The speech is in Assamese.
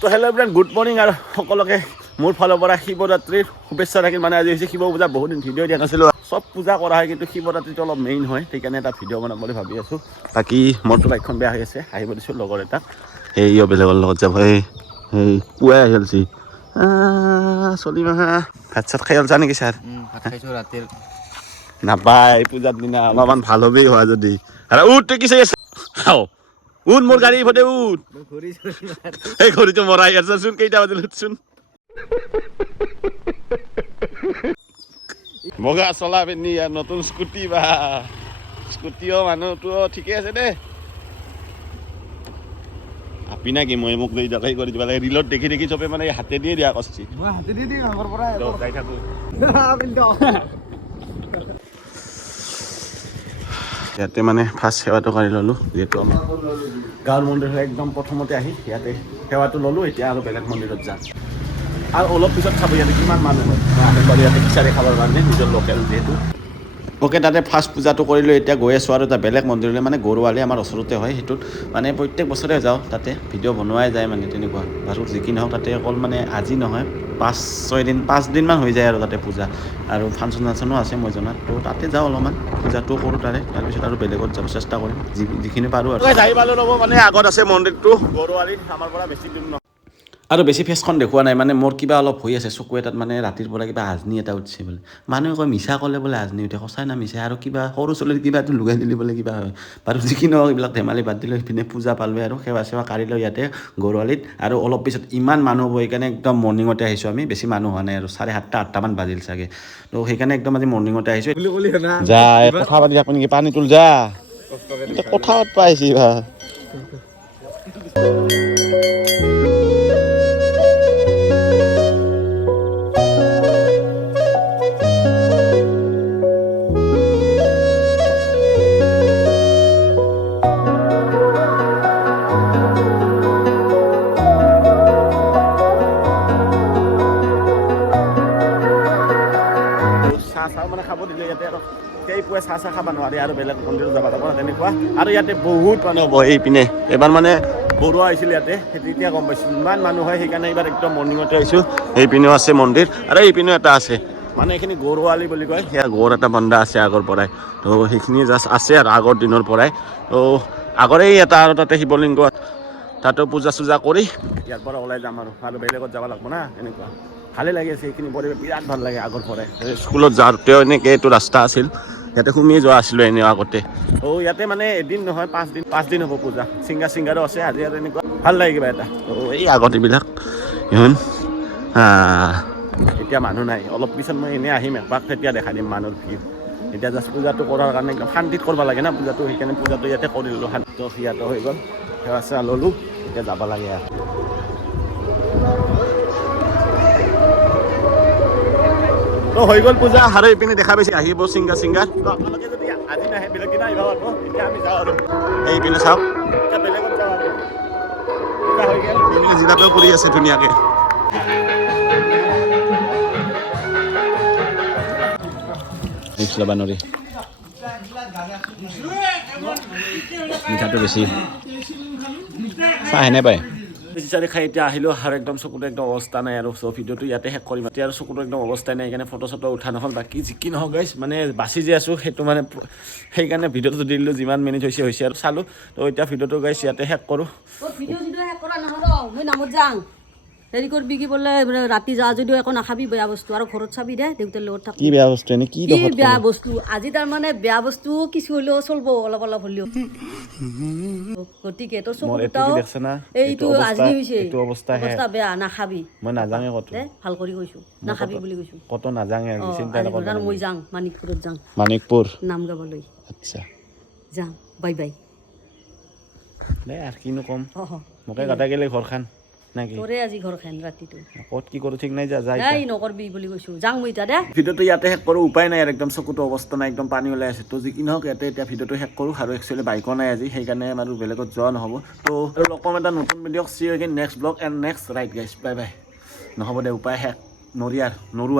তো হেল্ল' এভৰিৱান গুড মৰ্ণিং আৰু সকলোকে মোৰ ফালৰ পৰা শিৱৰাত্ৰিৰ শুভেচ্ছা থাকিল। মানে আজি হৈছে শিৱ পূজা, বহুত দিন ভিডিঅ' দিয়া নাছিলোঁ। চব পূজা কৰা হয় কিন্তু শিৱৰাত্ৰিটো অলপ মেইন হয়, সেইকাৰণে এটা ভিডিঅ' বনাম বুলি ভাবি আছোঁ। বাকী মোৰতো বাইকখন বেয়া হৈ আছে, আহিব দিছোঁ লগৰ এটাক। সেই বেলেগৰ লগত যাব, সেই পুৱাই আহি আলছি চলি মাহা। ভাত চাত খাই আলছা নেকি ছাৰ? ভাত খাইছোঁ ৰাতিৰ। নাপায় পূজাৰ দিনা অলপমান ভাল হ'বেই হোৱা যদি। আৰু উঠ তই কি চাই আছ? উঠ মোৰ গাড়ী ইফালে উঠ। এই ঘড়ীটো মৰাই আছচোন, কেইটা বাজিল উঠচোন। বগা চলা পিন্ধি আৰু নতুন স্কুটি, বা স্কুটিও মানুহটো ঠিকে আছে দেই। আপি নাকি মই মোক লৈ যাই কৰি দিব লাগে, ৰিলত দেখি দেখি চবে মানে হাতে দিয়ে দিয়া কষ্ট। মই হাতে দি দিম আগৰ পৰা যাই থাকো। ইয়াতে মানে ফাৰ্ষ্ট সেৱাটো কৰি ল'লোঁ, যিহেতু আমাৰ গাঁৱৰ মন্দিৰ হয় একদম প্ৰথমতে আহি ইয়াতে সেৱাটো ল'লোঁ। এতিয়া আৰু বেলেগ মন্দিৰত যাম আৰু অলপ পিছত চাব ইয়াতে কিমান মানুহ হয়। ইয়াতে খিচাৰি খাবৰ কাৰণে নিজৰ লোকেল যিহেতু। অ'কে, তাতে ফাৰ্ষ্ট পূজাটো কৰিলোঁ। এতিয়া গৈ আছোঁ আৰু এটা বেলেগ মন্দিৰলৈ, মানে গৰুৱালি আমাৰ ওচৰতে হয়। সেইটোত মানে প্ৰত্যেক বছৰে যাওঁ, তাতে ভিডিঅ' বনোৱাই যায় মানে তেনেকুৱা। বাৰু যি কি নহওক, তাতে অকল মানে আজি নহয় 5 দিনমান হৈ যায় আৰু তাতে পূজা আৰু ফাংচন চাংচনো আছে মই জনাত। তো তাতে যাওঁ, অলপমান পূজাটো কৰোঁ তাৰে, তাৰপিছত আৰু বেলেগত যাব চেষ্টা কৰিম যিখিনি পাৰোঁ আৰু। যাই পালোঁ ৰ'ব, মানে আগত আছে মন্দিৰটো গৰুৱালিত, আমাৰ পৰা বেছি দূৰ নহয়। আৰু বেছি ফেচখন দেখুওৱা নাই, মানে মোৰ কিবা অলপ হৈ আছে চকু এটাত, মানে ৰাতিৰ পৰা কিবা আজনি এটা উঠিছে বোলে। মানুহে কয় মিছা ক'লে বোলে আজনি উঠে, সঁচাই না মিছা? আৰু কিবা সৰু ছোৱালীৰ কিবা এটা লগাই দিলে বোলে কিবা হয়। বাৰু যি কি নহওক, এইবিলাক ধেমালি বাদ দিলোঁ। সেইপিনে পূজা পালোঁ আৰু সেৱা চেৱা কাঢ়ি লৈ ইয়াতে গৰুৱালিত। আৰু অলপ পিছত ইমান মানুহ হ'ব, সেইকাৰণে একদম মৰ্ণিঙতে আহিছোঁ আমি। বেছি মানুহ হোৱা নাই আৰু 7:30 8টামান বাজিল চাগে। তো সেইকাৰণে একদম আজি মৰ্ণিঙতে আহিছোঁ। যা কথা পাতি থাকোঁ নেকি, পানী তোল যা, কথা পাতিব আহিছি ভা। চাহ মানে খাব দিলে ইয়াতে, আৰু সেই পুৱাই চাহ খাব নোৱাৰি আৰু বেলেগ মন্দিৰত যাব লাগিব তেনেকুৱা। আৰু ইয়াতে বহুত মানুহ হ'ব এইপিনে। এবাৰ মানে বৰুৱা আহিছিল ইয়াতে, তেতিয়া গম পাইছোঁ ইমান মানুহ হয়। সেইকাৰণে এইবাৰ একদম মৰ্ণিঙতে আহিছোঁ। এইপিনেও আছে মন্দিৰ আৰু এইপিনেও এটা আছে, মানে এইখিনি গৰুৱালি বুলি কয়। সেয়া গড় এটা বন্ধা আছে আগৰ পৰাই। তো সেইখিনি জাষ্ট আছে আৰু আগৰ দিনৰ পৰাই। তো আগৰেই এটা, আৰু তাতে শিৱলিংগ, তাতো পূজা চূজা কৰি ইয়াৰ পৰা ওলাই যাম আৰু বেলেগত যাব লাগিব না। এনেকুৱা ভালে লাগি আছে, এইখিনি পৰিৱেশ বিৰাট ভাল লাগে আগৰ পৰাই। স্কুলত যাওঁতেও এনেকৈ এইটো ৰাস্তা আছিল, ইয়াতে সোমাই যোৱা আছিলোঁ এনেও আগতে। ইয়াতে মানে এদিন নহয় 5 দিন হ'ব পূজা। ছিংগাৰো আছে আজি, আৰু এনেকুৱা ভাল লাগে কিবা এটা। এই আগত এইবিলাক ইমান এতিয়া মানুহ নাই। অলপ পিছত মই এনেই আহিম এপাক, তেতিয়া দেখাই দিম মানুহৰ ভিৰ। এতিয়া জাষ্ট পূজাটো কৰাৰ কাৰণে একদম শান্তিত কৰিব লাগে না পূজাটো, সেইকাৰণে পূজাটো ইয়াতে কৰি ল'লোঁ। শান্তি ইয়াতে হৈ গ'ল, সেৱা চেৱা ল'লোঁ, এতিয়া যাব লাগে আৰু। তো হৈ গ'ল পূজা, আৰু এইপিনে দেখা পাইছে আহিব ছিংগাৰ। তো আপোনালোকে যদি আজি নাহে, বেলেগ দিনা আহিব পাৰিব। এতিয়া আমি যাওঁ আৰু এইপিনে চাওক, এতিয়া বেলেগত যাওঁ আৰু পূজা হৈ গ'ল। এইপিনে জিলাপিও পৰি আছে ধুনীয়াকৈ। নৰি মিঠাটো বেছি চাহ হেনে পায়। খিচাৰি খাই এতিয়া আহিলোঁ, আৰু একদম চকুটো একদম অৱস্থা নাই আৰু। চ' ভিডিঅ'টো ইয়াতে শেষ কৰিম। এতিয়া আৰু চকুটো একদম অৱস্থা নাই, সেইকাৰণে ফটো চটো উঠা নহ'ল। বাকী যি কি নহওক গাইছ, মানে বাচি যে আছোঁ সেইটো মানে, সেইকাৰণে ভিডিঅ'টো দি দিলোঁ। যিমান মিনিট হৈছে আৰু চালোঁ। তো এতিয়া ভিডিঅ'টো গাইছ ইয়াতে শেষ কৰোঁ। হেৰি কৰিবি কি বোলে, ৰাতি যা যদিও একো নাখাবি, বেয়া বস্তু, আৰু ঘৰত চাবি দে দেউতাৰ লগত থাকবি। কি বেয়া বস্তু এনে কি বেয়া বস্তু আজি তাৰমানে বেয়া বস্তু কিছু হ'লেও চলব, অলপ অলপ হ'লেও। গতিকে তোৰ চকু দুটাও এইটো আজনি হৈছে, অৱস্থা বেয়া, নাখাবি। মই নাজাঙে কত দে ভাল কৰি কৈছো, নাখাবি বুলি কৈছো। কত নাজাঙে আৰু চিন্তা নকৰবা। মই যাং মানিকপুৰত যাং, মানিকপুৰ নাম গাবলৈ। আচ্ছা যাং, বাই বাই। দে আৰু কিনো কম, মোকে গাতা গেলে ঘৰখান নাকি তোৰে আজি ঘৰখান ৰাতিটো ক'ত কি কৰোঁ ঠিক নাই। যা এই নকৰবি বুলি কৈছো, যাং মই এতিয়া। দে ভিডিঅ'টো ইয়াতে শেষ কৰোঁ, উপায় নাই আৰু একদম চকুটো অৱস্থা নাই, একদম পানী ওলাই আছে। তো যি কি নহওক ইয়াতে এতিয়া ভিডিঅ'টো শেষ কৰোঁ। আৰু একচুৱেলি বাইকো নাই আজি, সেইকাৰণে আৰু বেলেগত যোৱা নহ'ব। তো আৰু লগ পাম এটা নতুন video'. See you again next blog and next ride guys, bye bye. নহ'ব দে, উপায় শেষ, নৰি আৰু নৰোঁ।